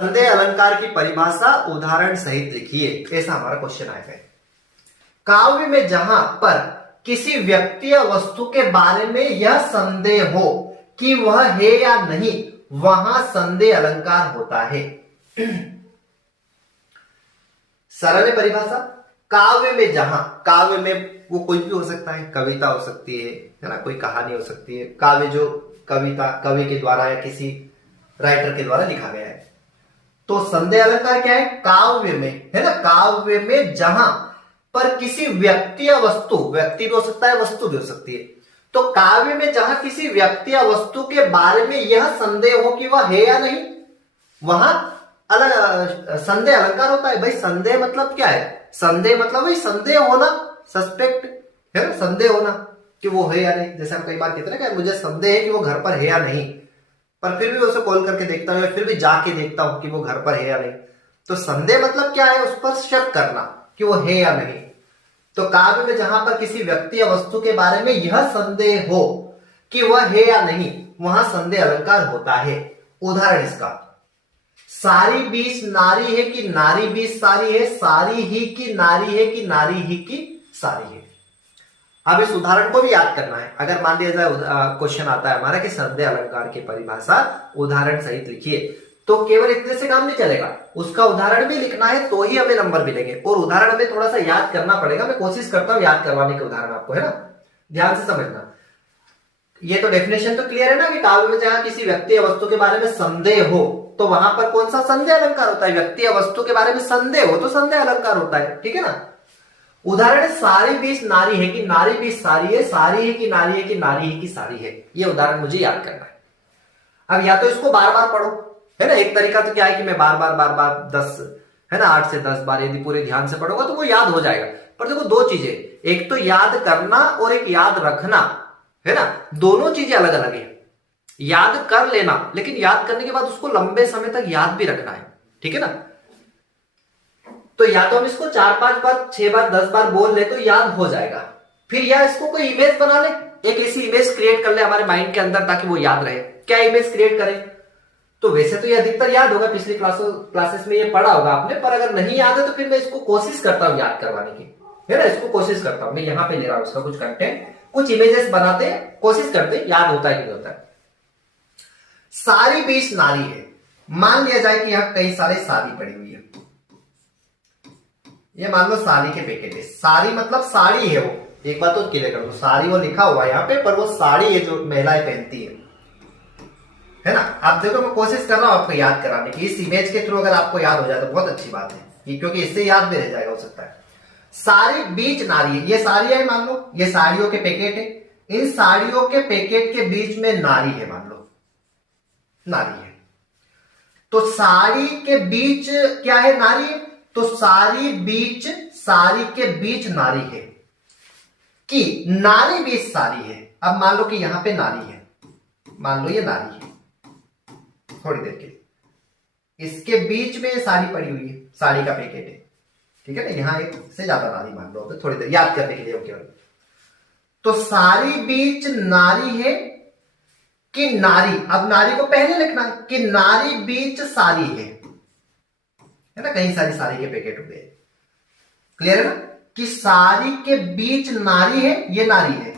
संदेह अलंकार की परिभाषा उदाहरण सहित लिखिए, ऐसा हमारा क्वेश्चन आएगा। काव्य में जहां पर किसी व्यक्ति या वस्तु के बारे में यह संदेह हो कि वह है या नहीं, वहां संदेह अलंकार होता है। सरल परिभाषा, काव्य में जहां, काव्य में वो कुछ भी हो सकता है, कविता हो सकती है ना, कोई कहानी हो सकती है। काव्य जो कविता कवि के द्वारा या किसी राइटर के द्वारा लिखा गया है। तो संदेह अलंकार क्या है? काव्य में, है ना, काव्य में जहां पर किसी व्यक्ति या वस्तु, व्यक्ति भी हो सकता है, वस्तु भी हो सकती है, तो काव्य में जहां किसी व्यक्ति या वस्तु के बारे में यह संदेह हो कि वह है या नहीं, वहां अलग संदेह अलंकार होता है। भाई संदेह मतलब क्या है? संदेह मतलब भाई संदेह होना, सस्पेक्ट, है ना, संदेह होना कि वो है या नहीं। जैसे हम कई बार कहते हैं ना कि मुझे संदेह है कि वो घर पर है या नहीं, पर फिर भी उसे कॉल करके देखता हूं या फिर भी जाके देखता हूं कि वो घर पर है या नहीं। तो संदेह मतलब क्या है? उस पर शक करना कि वो है या नहीं। तो काव्य में जहां पर किसी व्यक्ति या वस्तु के बारे में यह संदेह हो कि वह है या नहीं, वहां संदेह अलंकार होता है। उदाहरण इसका, सारी बीस नारी है कि नारी बीस सारी है, सारी ही की नारी है कि नारी ही की सारी है। अब इस उदाहरण को भी याद करना है। अगर मान लिया जाए क्वेश्चन आता है हमारा कि संदेह अलंकार की परिभाषा उदाहरण सहित लिखिए, तो केवल इतने से काम नहीं चलेगा, उसका उदाहरण भी लिखना है तो ही हमें नंबर मिलेंगे। और उदाहरण हमें थोड़ा सा याद करना पड़ेगा। मैं कोशिश करता हूं याद करवाने के उदाहरण आपको, है ना, ध्यान से समझना। ये तो डेफिनेशन तो क्लियर है ना कि काव्य में जहां किसी व्यक्ति या वस्तु के बारे में संदेह हो, तो वहां पर कौन सा संदेह अलंकार होता है? व्यक्ति या वस्तु के बारे में संदेह हो तो संदेह अलंकार होता है, ठीक है ना। उदाहरण, सारी बीस नारी है कि नारी बीस सारी है, सारी है कि नारी है कि नारी है कि सारी है। ये उदाहरण मुझे याद करना है। अब या तो इसको बार बार पढ़ो, है ना, एक तरीका तो क्या है कि मैं बार बार 10, है ना, 8 से 10 बार यदि पूरे ध्यान से पढ़ोगा तो वो याद हो जाएगा। पर देखो दो चीजें, एक तो याद करना और एक याद रखना, है ना, दोनों चीजें अलग अलग है। याद कर लेना, लेकिन याद करने के बाद उसको लंबे समय तक याद भी रखना है, ठीक है ना। तो या तो हम इसको 4-5 बार, 6 बार, 10 बार बोल ले तो याद हो जाएगा। फिर या इसको कोई इमेज बना ले, एक ऐसी इमेज क्रिएट कर ले हमारे माइंड के अंदर ताकि वो याद रहे। क्या इमेज क्रिएट करें? तो वैसे तो ये अधिकतर याद होगा, पिछली क्लासेस में ये पढ़ा होगा आपने, पर अगर नहीं याद है तो फिर मैं इसको कोशिश करता हूं याद करवाने की, है ना, इसको कोशिश करता हूं। मैं यहां पे ले रहा हूं इसका कुछ कंटेंट, कुछ इमेजेस बनाते, कोशिश करते, याद होता है कि नहीं होता है। सारी बीस नारी है, मान लिया जाए कि यहां कई सारे साड़ी पड़ी हुई है। ये मान लो साड़ी के पैकेट है। साड़ी मतलब साड़ी है, वो एक बात तो क्लियर कर दो, साड़ी वो लिखा हुआ है यहाँ पे, पर वो साड़ी है जो महिलाएं पहनती है ना। आप देखो मैं कोशिश कर रहा हूं आपको याद कराने की। इस इमेज के थ्रू अगर आपको याद हो जाए तो बहुत अच्छी बात है, क्योंकि इससे याद भी रह जाएगा, हो सकता है। सारी बीच नारी है, ये साड़ी है, मान लो ये साड़ियों के पैकेट है, इन साड़ियों के पैकेट के बीच में नारी है, मान लो नारी है। तो साड़ी के बीच क्या है? नारी है। तो सारी के बीच नारी है कि नारी बीच सारी है। अब मान लो कि यहां पे नारी है, मान लो ये नारी है, थोड़ी देर के लिए इसके बीच में साड़ी पड़ी हुई है, साड़ी का पैकेट है, ठीक है ना। यहां एक से ज्यादा नारी मान लो, तो थोड़ी देर याद करने के लिए केवल। तो सारी बीच नारी है कि नारी, अब नारी को पहले लिखना है कि नारी बीच सारी है ना, कहीं सारी साड़ी के पैकेट हो गए, क्लियर है ना, कि साड़ी के बीच नारी है, ये नारी है,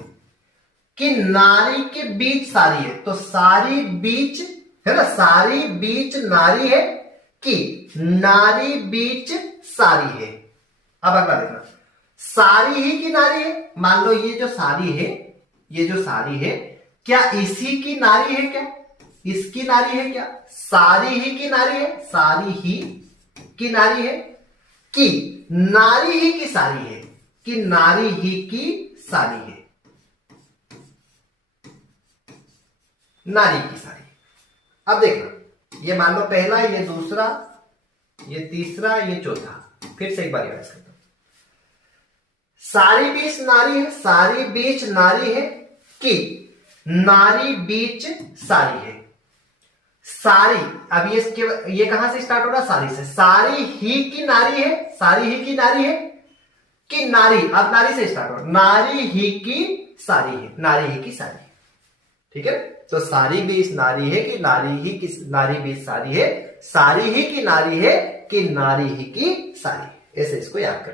कि नारी के बीच साड़ी है। तो सारी बीच, है ना, सारी बीच नारी है कि नारी बीच साड़ी है। अब अगला देखना, सारी ही की नारी है, मान लो ये जो साड़ी है, ये जो साड़ी है, क्या इसी की नारी है? क्या इसकी नारी है? क्या सारी ही की नारी है? सारी ही की नारी है कि नारी ही की सारी है, कि नारी ही की सारी है, नारी की सारी। अब देखना, ये मान लो पहला, ये दूसरा, ये तीसरा, ये चौथा। फिर से एक बार रिवाइज करता हूं। सारी बीच नारी है, सारी बीच नारी है कि नारी बीच सारी है। सारी, अब ये कहां से स्टार्ट हो रहा? सारी से। सारी ही की नारी है, सारी ही की नारी है कि नारी, अब नारी से स्टार्ट हो रहा, नारी ही की सारी है, नारी ही की सारी है, ठीक है। तो सारी बीच नारी है कि नारी ही की, नारी बीच सारी है, सारी ही की नारी है कि नारी ही की सारी, ऐसे इसको याद कर।